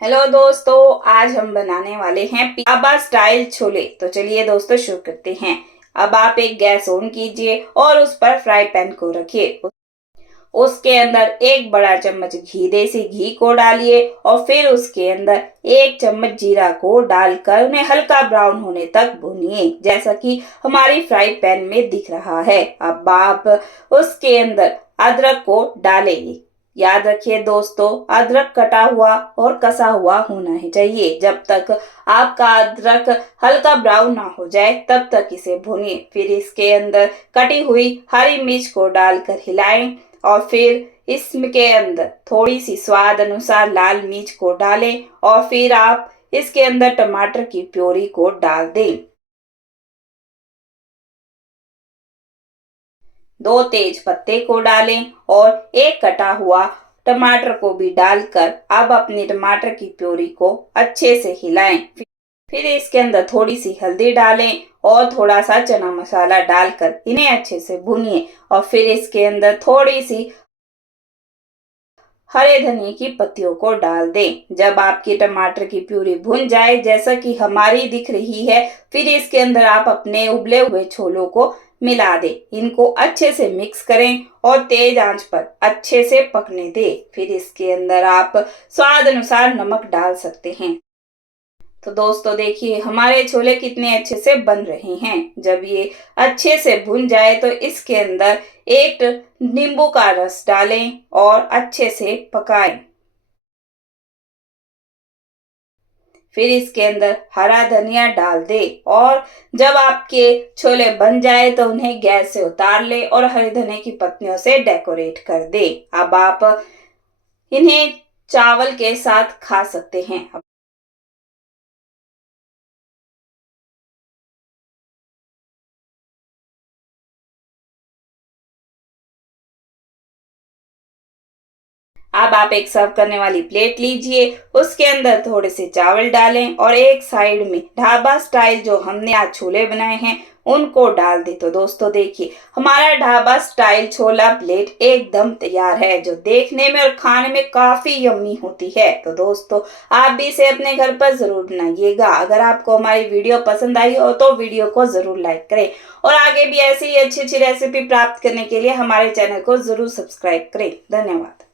Hello दोस्तों, आज हम बनाने वाले हैं ढाबा स्टाइल छोले। तो चलिए दोस्तों शुरू करते हैं। अब आप एक गैस ऑन कीजिए और उस पर फ्राई पैन को रखिए। उसके अंदर एक बड़ा चम्मच देसी घी को डालिए और फिर उसके अंदर एक चम्मच जीरा को डालकर उन्हें हल्का ब्राउन होने तक भूनिए, जैसा कि हमारी फ्राई पैन में दिख रहा है। अब आप उसके अंदर अदरक को डालें। याद रखिए दोस्तों, अदरक कटा हुआ और कसा हुआ होना ही चाहिए। जब तक आपका अदरक हल्का ब्राउन ना हो जाए तब तक इसे भूनिए। फिर इसके अंदर कटी हुई हरी मिर्च को डालकर हिलाएं और फिर इसके अंदर थोड़ी सी स्वाद अनुसार लाल मिर्च को डालें और फिर आप इसके अंदर टमाटर की प्योरी को डाल दें। 2 तेज पत्ते को डालें और एक कटा हुआ टमाटर को भी डालकर अब अपनी टमाटर की प्योरी को अच्छे से हिलाएं। फिर इसके अंदर थोड़ी सी हल्दी डालें और थोड़ा सा चना मसाला डालकर इन्हें अच्छे से भूनिए और फिर इसके अंदर थोड़ी सी हरे धनिए की पत्तियों को डाल दें। जब आपकी टमाटर की प्यूरी भुन जाए, जैसा कि हमारी दिख रही है, फिर इसके अंदर आप अपने उबले हुए छोलों को मिला दें। इनको अच्छे से मिक्स करें और तेज आंच पर अच्छे से पकने दें। फिर इसके अंदर आप स्वाद अनुसार नमक डाल सकते हैं। तो दोस्तों देखिए हमारे छोले कितने अच्छे से बन रहे हैं। जब ये अच्छे से भुन जाए तो इसके अंदर एक नींबू का रस डालें और अच्छे से पकाएं। फिर इसके अंदर हरा धनिया डाल दें और जब आपके छोले बन जाए तो उन्हें गैस से उतार लें और हरे धनिया की पत्तियों से डेकोरेट कर दें। अब आप इन्हें चावल के साथ खा सकते हैं। अब आप एक सर्व करने वाली प्लेट लीजिए, उसके अंदर थोड़े से चावल डालें और एक साइड में ढाबा स्टाइल जो हमने आज छोले बनाए हैं उनको डाल दें। तो दोस्तों देखिए हमारा ढाबा स्टाइल छोला प्लेट एकदम तैयार है, जो देखने में और खाने में काफी यम्मी होती है। तो दोस्तों आप भी इसे अपने घर पर जरूर बनाइएगा। अगर आपको हमारी वीडियो पसंद आई हो तो वीडियो को जरूर लाइक करें और आगे भी ऐसी ही अच्छी अच्छी रेसिपी प्राप्त करने के लिए हमारे चैनल को जरूर सब्सक्राइब करें। धन्यवाद।